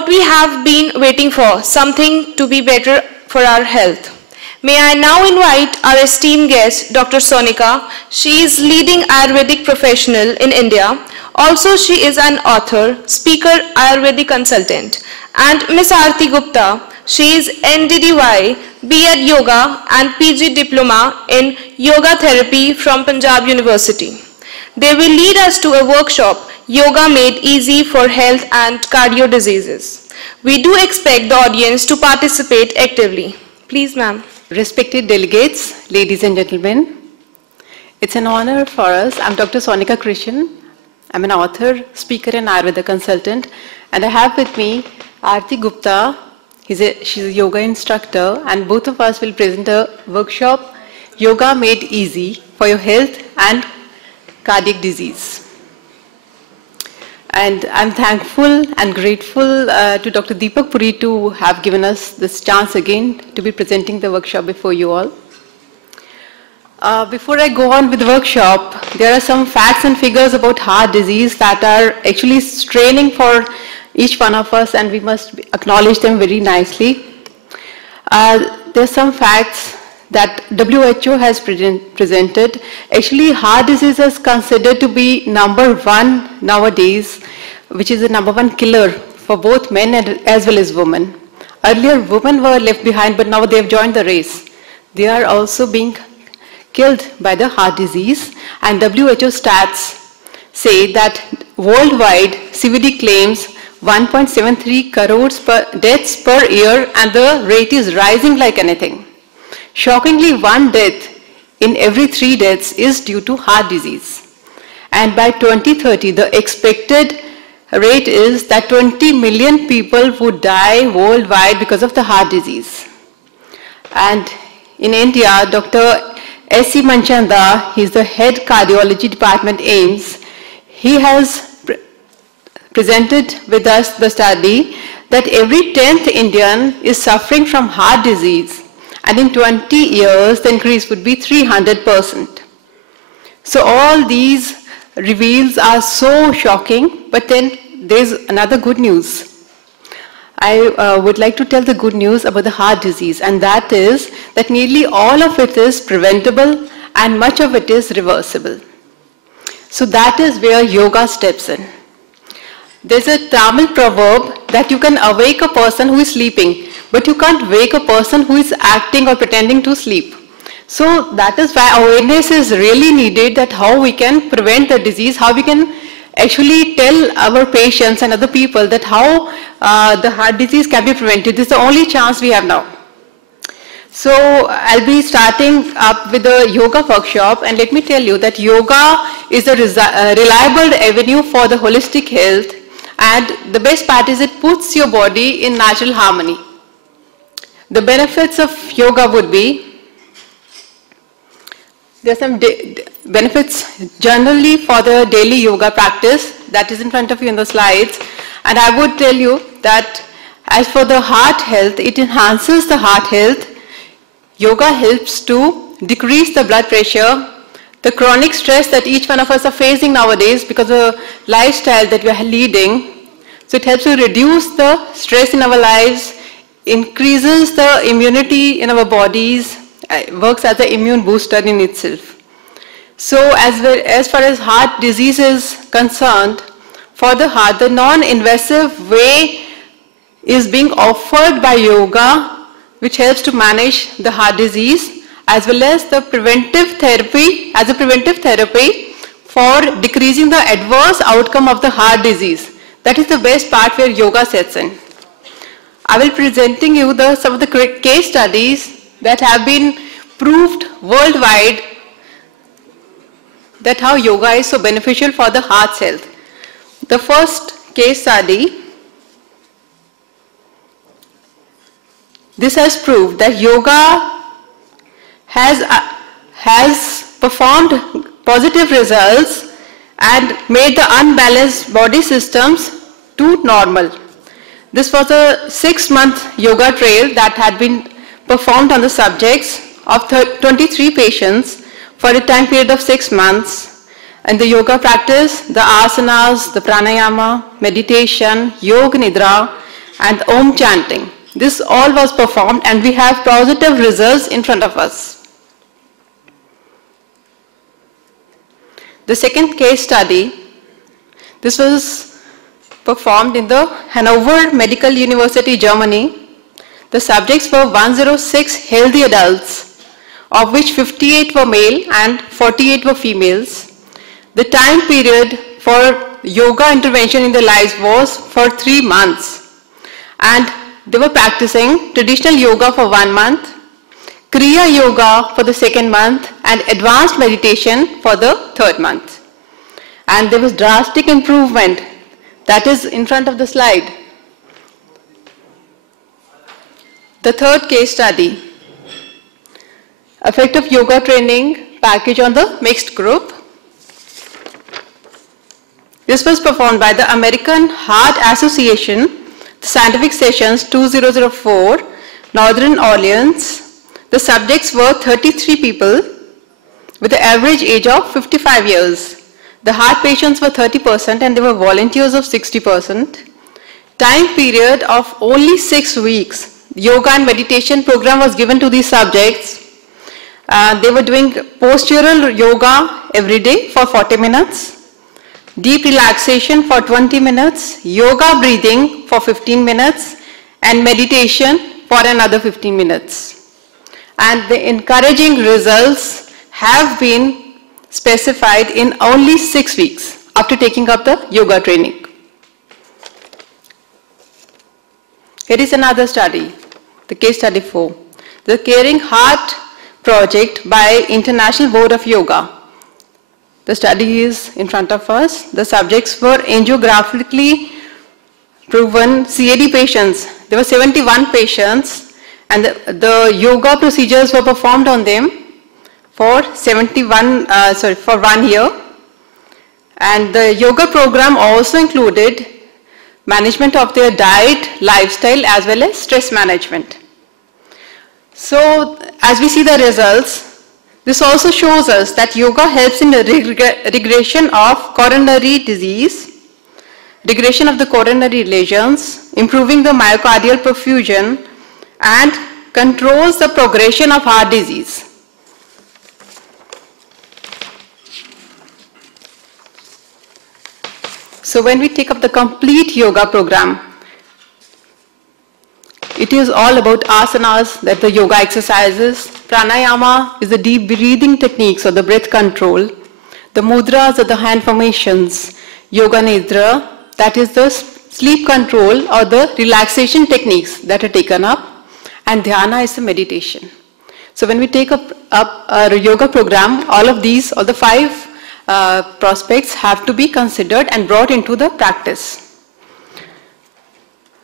what we have been waiting for, something to be better for our health. May I now invite our esteemed guest, Dr. Sonika. She is leading Ayurvedic professional in India. Also, she is an author, speaker, Ayurvedic consultant. And Ms. Aarti Gupta, she is NDDY, B.Ed Yoga and PG Diploma in Yoga Therapy from Punjab University. They will lead us to a workshop, Yoga Made Easy for Health and Cardio Diseases. We do expect the audience to participate actively. Please, ma'am. Respected delegates, ladies and gentlemen, it's an honor for us. I'm Dr. Sonika Krishan. I'm an author, speaker, and Ayurveda consultant. And I have with me Aarti Gupta. She's a yoga instructor, and both of us will present a workshop, Yoga Made Easy for your health and cardiac disease. And I'm thankful and grateful to Dr. Deepak Puri to have given us this chance again to be presenting the workshop before you all. Before I go on with the workshop, there are some facts and figures about heart disease that are actually straining for each one of us, and we must acknowledge them very nicely. There are some facts that WHO has presented. Actually, heart disease is considered to be #1 nowadays, which is the #1 killer for both men as well as women. Earlier, women were left behind, but now they have joined the race. They are also being killed by the heart disease, and WHO stats say that worldwide CVD claims 1.73 crores deaths per year, and the rate is rising like anything. Shockingly, 1 death in every 3 deaths is due to heart disease. And by 2030, the expected rate is that 20 million people would die worldwide because of the heart disease. And in India, Dr. S.C. Manchanda, he's the head cardiology department AIIMS. He has presented with us the study that every 10th Indian is suffering from heart disease, and in 20 years the increase would be 300%. So all these reveals are so shocking, but then there's another good news. I would like to tell the good news about the heart disease, and that is that nearly all of it is preventable and much of it is reversible. So that is where yoga steps in. There's a Tamil proverb that you can awake a person who is sleeping, but you can't wake a person who is acting or pretending to sleep. So that is why awareness is really needed, that how we can prevent the disease, how we can actually tell our patients and other people that how the heart disease can be prevented. This is the only chance we have now. So I'll be starting up with the yoga workshop, and let me tell you that yoga is a reliable avenue for the holistic health, and the best part is it puts your body in natural harmony. The benefits of yoga would be, there are some benefits generally for the daily yoga practice that is in front of you in the slides, and I would tell you that as for the heart health, it enhances the heart health. Yoga helps to decrease the blood pressure, the chronic stress that each one of us are facing nowadays because of the lifestyle that we are leading. So it helps to reduce the stress in our lives, increases the immunity in our bodies, works as an immune booster in itself. So as far as heart disease is concerned, for the heart, the non-invasive way is being offered by yoga, which helps to manage the heart disease, as well as the preventive therapy, as a preventive therapy for decreasing the adverse outcome of the heart disease. That is the best part where yoga sets in. I will be presenting you some of the case studies that have been proved worldwide that how yoga is so beneficial for the heart's health. The first case study, this has proved that yoga has performed positive results and made the unbalanced body systems to normal. This was a 6-month yoga trail that had been performed on the subjects of 23 patients for a time period of 6 months. And the yoga practice, the asanas, the pranayama, meditation, yoga nidra, and Om chanting. This all was performed and we have positive results in front of us. The second case study, this was performed in the Hannover Medical University, Germany. The subjects were 106 healthy adults, of which 58 were male and 48 were females. The time period for yoga intervention in their lives was for 3 months, and they were practicing traditional yoga for 1 month, Kriya Yoga for the 2nd month, and advanced meditation for the 3rd month. And there was drastic improvement. That is in front of the slide. The third case study, effect of yoga training package on the mixed group. This was performed by the American Heart Association, the Scientific Sessions 2004, Northern Orleans. The subjects were 33 people with the average age of 55 years. The heart patients were 30% and they were volunteers of 60%. Time period of only 6 weeks. Yoga and meditation program was given to these subjects. They were doing postural yoga every day for 40 minutes, deep relaxation for 20 minutes, yoga breathing for 15 minutes, and meditation for another 15 minutes. And the encouraging results have been specified in only 6 weeks after taking up the yoga training. Here is another study, the case study 4, the Caring Heart project by International Board of Yoga. The study is in front of us. The subjects were angiographically proven CAD patients. There were 71 patients, and the yoga procedures were performed on them for 1 year. And the yoga program also included management of their diet, lifestyle, as well as stress management. So as we see the results, this also shows us that yoga helps in the regression of coronary disease, regression of the coronary lesions, improving the myocardial perfusion, and controls the progression of heart disease. So when we take up the complete yoga program, it is all about asanas, that the yoga exercises. Pranayama is the deep breathing techniques or the breath control. The mudras are the hand formations. Yoga Nidra, that is the sleep control or the relaxation techniques that are taken up. And dhyana is the meditation. So when we take up our yoga program, all of these, all the 5 prospects have to be considered and brought into the practice.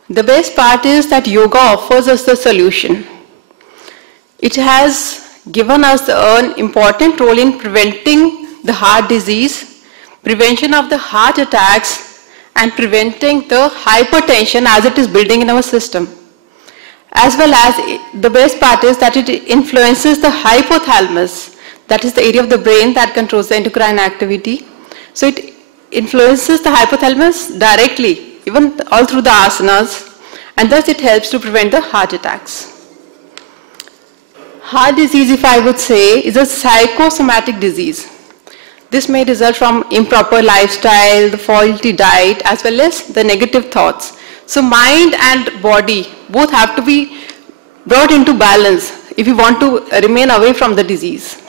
The best part is that yoga offers us the solution. It has given us an important role in preventing the heart disease, prevention of the heart attacks, and preventing the hypertension as it is building in our system. As well as the best part is that it influences the hypothalamus, that is the area of the brain that controls the endocrine activity. So it influences the hypothalamus directly, even all through the asanas, and thus it helps to prevent the heart attacks. Heart disease, if I would say, is a psychosomatic disease. This may result from improper lifestyle, the faulty diet, as well as the negative thoughts. So mind and body both have to be brought into balance if you want to remain away from the disease.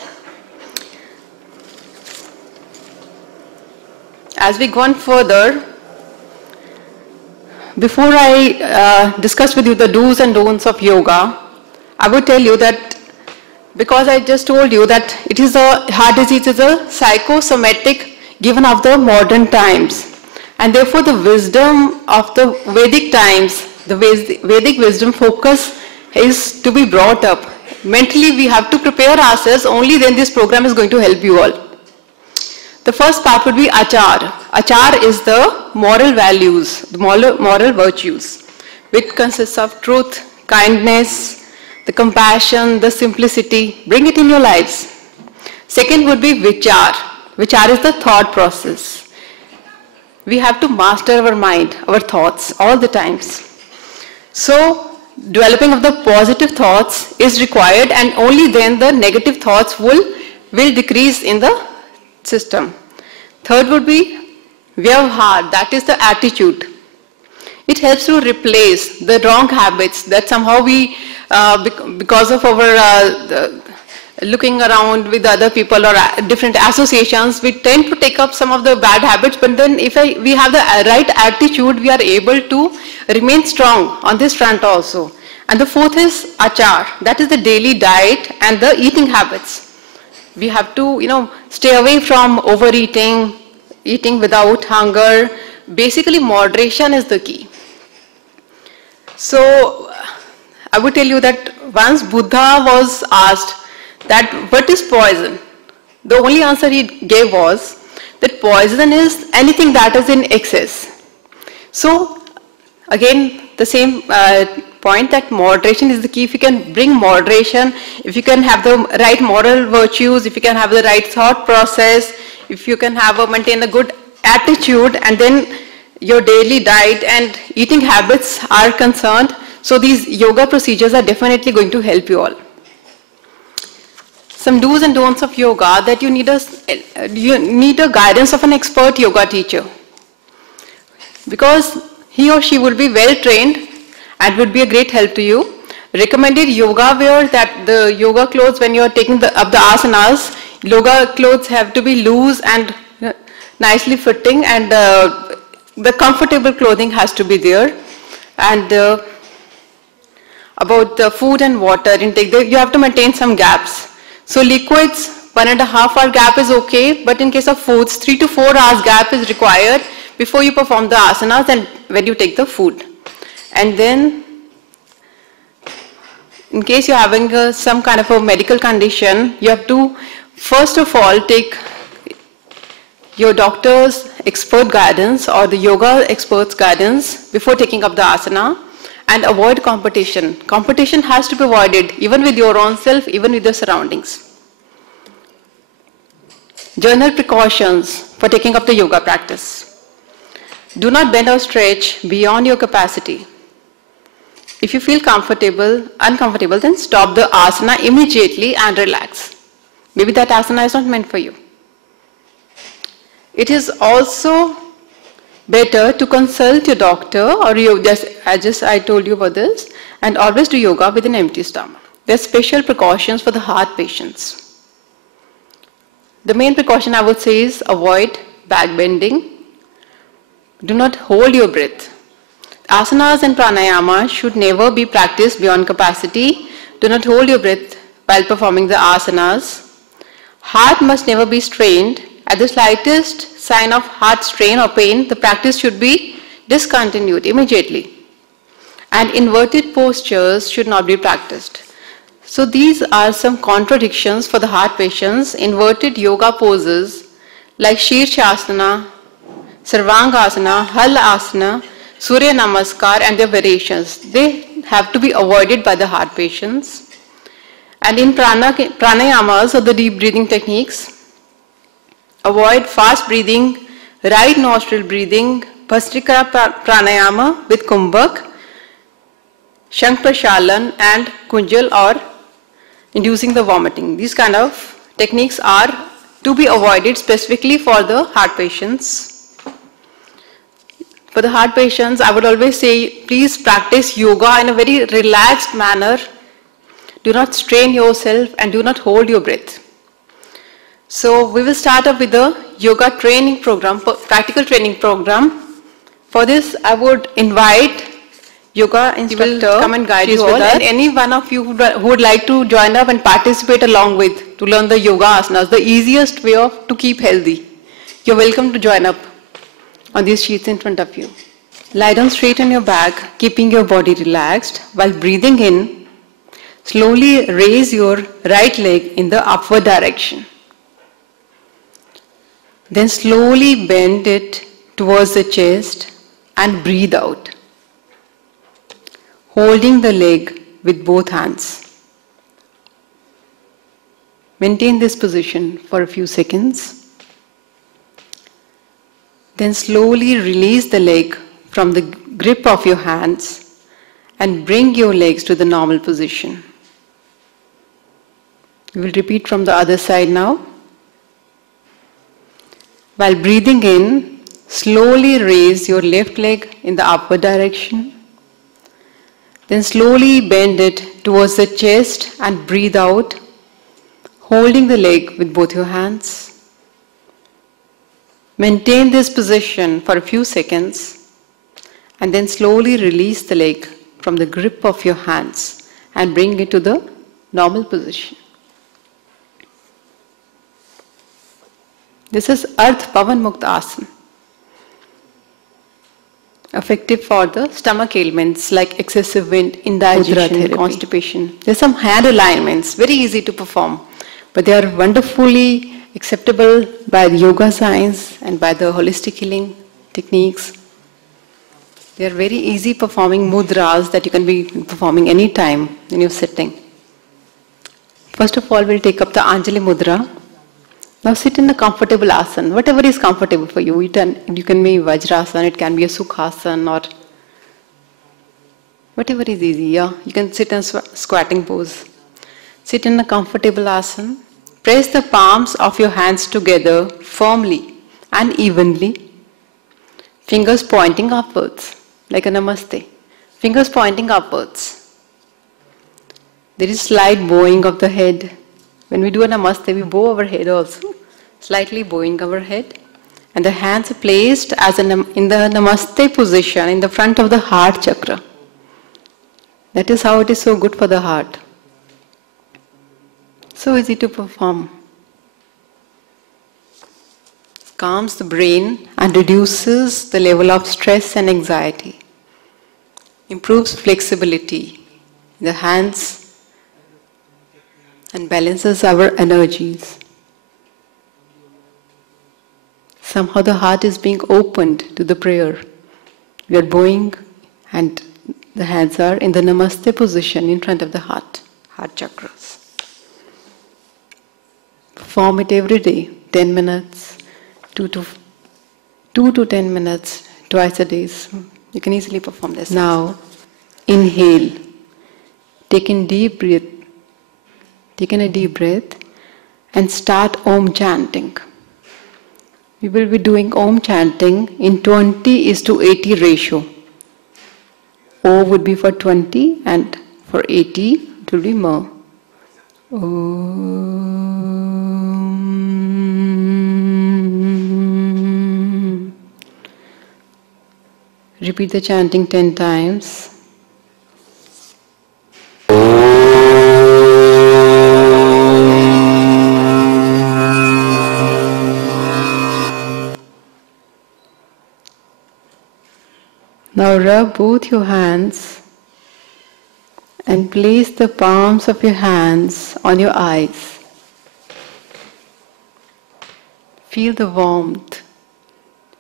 As we go on further, before I discuss with you the do's and don'ts of yoga, I would tell you that because I just told you that it is heart disease is a psychosomatic given of the modern times, and therefore the wisdom of the Vedic times, the Vedic wisdom focus is to be brought up. Mentally we have to prepare ourselves, only then this program is going to help you all. The first part would be achar. Achar is the moral values, the moral virtues, which consists of truth, kindness, the compassion, the simplicity. Bring it in your lives. Second would be vichar. Vichar is the thought process. We have to master our mind, our thoughts all the times. So developing of the positive thoughts is required, and only then the negative thoughts will decrease in the system. Third would be vyavhar, that is the attitude. It helps to replace the wrong habits that somehow we, because of our looking around with other people or different associations, we tend to take up some of the bad habits, but then if we have the right attitude, we are able to remain strong on this front also. And the fourth is achar, that is the daily diet and the eating habits. We have to, stay away from overeating, eating without hunger. Basically, moderation is the key. So, I would tell you that once Buddha was asked that what is poison, the only answer he gave was that poison is anything that is in excess. So, again, the same point that moderation is the key. If you can bring moderation, if you can have the right moral virtues, if you can have the right thought process, if you can maintain a good attitude, and then your daily diet and eating habits are concerned, so these yoga procedures are definitely going to help you all. Some do's and don'ts of yoga, that you need a guidance of an expert yoga teacher, because he or she will be well trained and would be a great help to you. Recommended yoga wear, that the yoga clothes, when you are taking up the asanas, yoga clothes have to be loose and nicely fitting, and the comfortable clothing has to be there. And about the food and water intake, you have to maintain some gaps. So liquids, 1.5 hour gap is okay, but in case of foods, 3 to 4 hours gap is required before you perform the asanas and when you take the food. And then, in case you're having some kind of a medical condition, you have to first of all take your doctor's expert guidance or the yoga expert's guidance before taking up the asana, and avoid competition. Competition has to be avoided, even with your own self, even with your surroundings. General precautions for taking up the yoga practice. Do not bend or stretch beyond your capacity. If you feel uncomfortable, then stop the asana immediately and relax. Maybe that asana is not meant for you. It is also better to consult your doctor, or I told you about this, and always do yoga with an empty stomach. There are special precautions for the heart patients. The main precaution I would say is avoid back bending. Do not hold your breath. Asanas and pranayama should never be practiced beyond capacity. Do not hold your breath while performing the asanas. Heart must never be strained. At the slightest sign of heart strain or pain, the practice should be discontinued immediately. And inverted postures should not be practiced. So these are some contradictions for the heart patients. Inverted yoga poses like Shirshasana, Sarvangasana, Hal Asana, Surya Namaskar and their variations, they have to be avoided by the heart patients. And in pranayamas, or the deep breathing techniques, avoid fast breathing, right nostril breathing, Bhastrikara pranayama with Kumbhak, Shankh-Prashalan and Kunjal, or inducing the vomiting. These kind of techniques are to be avoided specifically for the heart patients. For the heart patients, I would always say, please practice yoga in a very relaxed manner. Do not strain yourself and do not hold your breath. So we will start up with the yoga training program, practical training program. For this, I would invite yoga instructor to come and guide you all, and any one of you who would like to join up and participate along with to learn the yoga asanas, the easiest way to keep healthy. You're welcome to join up on these sheets in front of you. Lie down straight on your back, keeping your body relaxed. While breathing in, slowly raise your right leg in the upward direction. Then slowly bend it towards the chest and breathe out, holding the leg with both hands. Maintain this position for a few seconds. Then slowly release the leg from the grip of your hands and bring your legs to the normal position. We will repeat from the other side now. While breathing in, slowly raise your left leg in the upward direction. Then slowly bend it towards the chest and breathe out, holding the leg with both your hands. Maintain this position for a few seconds and then slowly release the leg from the grip of your hands and bring it to the normal position. This is Ardha Pavan Mukta Asana, effective for the stomach ailments like excessive wind, indigestion, constipation. There's some hand alignments, very easy to perform, but they are wonderfully acceptable by the yoga science and by the holistic healing techniques. They are very easy performing mudras that you can be performing anytime when you're sitting. First of all, we'll take up the Anjali Mudra. Now sit in a comfortable asana, whatever is comfortable for you. You can be Vajrasana, it can be a Sukhasana, or whatever is easy. Yeah, you can sit in squatting pose. Sit in a comfortable asana. Press the palms of your hands together firmly and evenly. Fingers pointing upwards, like a namaste. Fingers pointing upwards. There is slight bowing of the head. When we do a namaste, we bow our head also, slightly bowing our head. And the hands are placed as in the namaste position in the front of the heart chakra. That is how it is so good for the heart. So easy to perform. Calms the brain and reduces the level of stress and anxiety. Improves flexibility in the hands and balances our energies. Somehow the heart is being opened to the prayer. We are bowing and the hands are in the namaste position in front of the heart chakras. Perform it every day, 10 minutes, 2 to 10 minutes, twice a day. You can easily perform this. Now, inhale. Take in deep breath. Take in a deep breath and start Om chanting. We will be doing Om chanting in 20:80 ratio. O would be for 20 and for 80 it will be Ma. Om. Repeat the chanting 10 times. Now rub both your hands and place the palms of your hands on your eyes. Feel the warmth,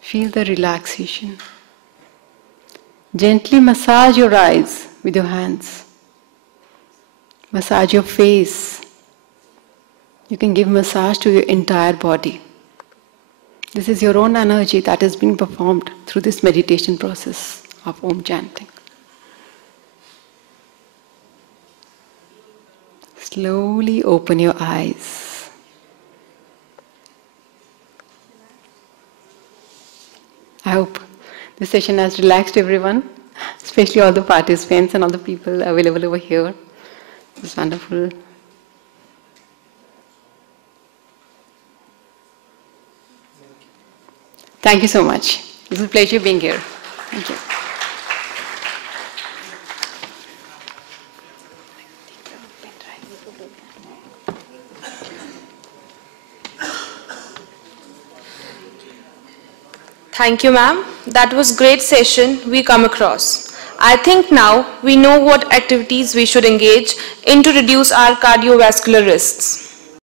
feel the relaxation. Gently massage your eyes with your hands. Massage your face. You can give massage to your entire body. This is your own energy that is being performed through this meditation process of Om chanting. Slowly open your eyes. I hope this session has relaxed everyone, especially all the participants and all the people available over here. It's wonderful. Thank you so much. It's a pleasure being here. Thank you. Thank you, ma'am. That was great session we come across. I think now we know what activities we should engage in to reduce our cardiovascular risks.